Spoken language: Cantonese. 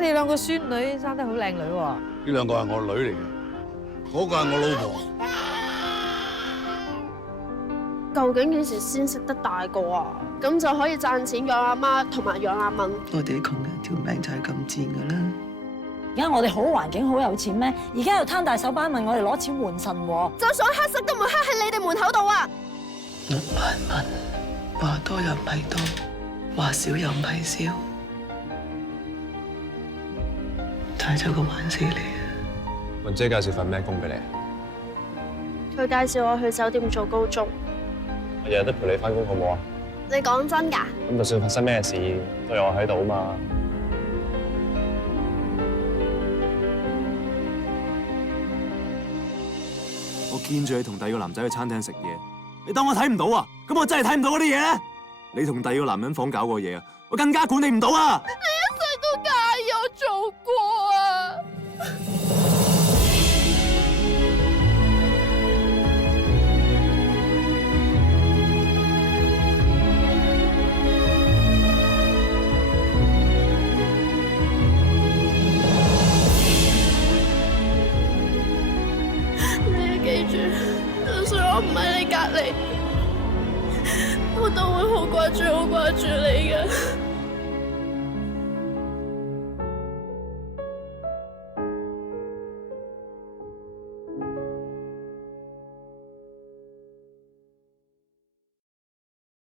你兩個孫女生得好靚女喎。呢兩個係我女嚟嘅，嗰個係我老婆。究竟幾時先識得大個啊？咁就可以賺錢養阿媽同埋養阿蚊。我哋啲窮人條命就係咁賤噶啦。而家我哋好環境好有錢咩？而家又攤大手板問我哋攞錢換腎喎。就算黑色都唔會黑喺你哋門口度啊6萬蚊，話多又唔係多，話少又唔係少，帶咗個玩死你啊！雲姐介紹份咩工俾你？佢介紹我去酒店做高中。我日日都陪你翻工，好唔好啊？你講真㗎？咁就算發生咩事，都有我喺度啊嘛。我見住你同第二個男仔去餐廳食嘢，你當我睇唔到啊？咁我真係睇唔到嗰啲嘢咧。你同第二個男人房搞過嘢啊？我更加管理唔到啊！你一世都假有做過啊！記住，就算我唔喺你隔籬，我都會好掛住你嘅。